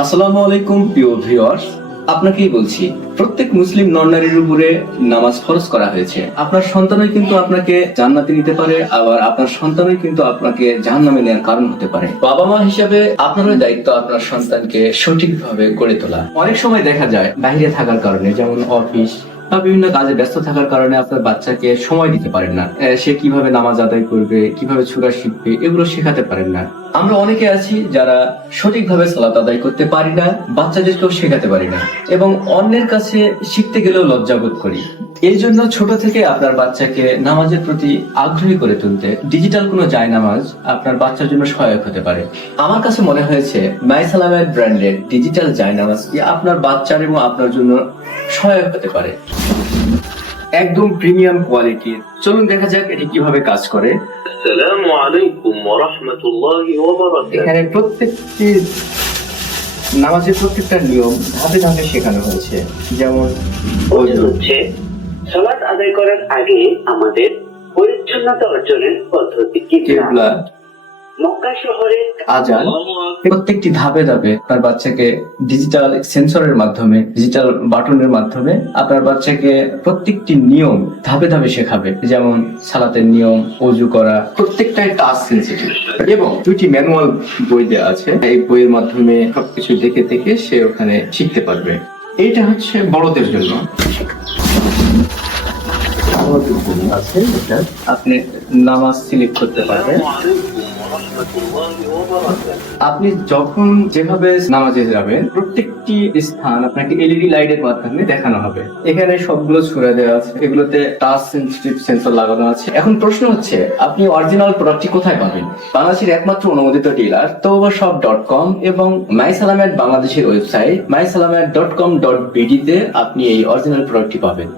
আসসালামু আলাইকুম প্রিয় ভিউয়ার্স, আপনাকেই বলছি প্রত্যেক মুসলিম নর-নারীর উপরে নামাজ ফরজ করা হয়েছে। আপনার সন্তানই কিন্তু আপনাকে জান্নাতে নিতে পারে, আবার আপনার সন্তানই কিন্তু আপনাকে জাহান্নামে নেওয়ার কারণ হতে পারে। বাবা মা হিসাবে আপনারই দায়িত্ব আপনার সন্তানকে সঠিকভাবে গড়ে তোলা। অনেক সময় দেখা যায় বাইরে থাকার কারণে, যেমন অফিস বা বিভিন্ন কাজে ব্যস্ত থাকার কারণে আপনার বাচ্চাকে সময় দিতে পারেন না। সে কিভাবে নামাজ আদায় করবে, কিভাবে সূরা শিখবে, এগুলো শেখাতে পারেন না। আমরা অনেকে আছি যারা সঠিকভাবে সালাত আদায় করতে পারি না, বাচ্চাদেরকেও শেখাতে পারি না, এবং অন্যের কাছে শিখতে গেলেও লজ্জাবোধ করি। এই জন্য ছোট থেকে আপনার বাচ্চাকে নামাজের প্রতি আগ্রহী করে তুলতে ডিজিটাল কোনো জায়নামাজ আপনার বাচ্চার জন্য সহায়ক হতে পারে। আমার কাছে মনে হয়েছে মাই সালামের ব্র্যান্ডের ডিজিটাল জায়নামাজ আপনার বাচ্চার এবং আপনার জন্য সহায়ক হতে পারে। একদম প্রিমিয়াম কোয়ালিটির। চলুন দেখা যাক এটি কিভাবে কাজ করে। আসসালামু আলাইকুম ওয়া রাহমাতুল্লাহি ওয়া বারাকাতুহু। এখানে প্রত্যেকটি নামাজের প্রত্যেকটা নিয়ম ধাপে ধাপে শেখানো হয়েছে। যেমন হচ্ছে সালাত আদায় করার আগে আমাদের পরিচ্ছন্নতা অর্জনের পদ্ধতি কি? কিবলা, মক্কা শহরে আজান, প্রত্যেকটি ধাপে ধাপে আপনার বাচ্চাকে ডিজিটাল সেন্সরের মাধ্যমে, ডিজিটাল বাটনের মাধ্যমে আপনার বাচ্চাকে প্রত্যেকটি নিয়ম ধাপে ধাপে শেখাবে। যেমন সালাতের নিয়ম, ওযু করা, প্রত্যেকটাই টাচ সেন্সিটিভ। এবং দুটি ম্যানুয়াল বই দেওয়া আছে, এই বইয়ের মাধ্যমে সবকিছু দেখে দেখে সে ওখানে শিখতে পারবে। এইটা হচ্ছে বড়দের জন্য। আছে এটা, আপনি নামাজ সিলেক্ট করতে পারবেন। আপনি যখন যেভাবে নামাজে যাবেন প্রত্যেকটি স্থান আপনাকে এলইডি লাইটের মাধ্যমে দেখানো হবে। এখানে সবগুলো সূরা দেওয়া আছে, এগুলোতে টাচ সেনসিটিভ সেন্সর লাগানো আছে। এখন প্রশ্ন হচ্ছে আপনি অরিজিনাল প্রোডাক্টটি কোথায় পাবেন? বাংলাদেশের একমাত্র অনুমোদিত ডিলার tawbashop.com এবং মাইসালামেট বাংলাদেশের ওয়েবসাইট mySalamat.com.bd তে আপনি এই অরিজিনাল প্রোডাক্টটি পাবেন।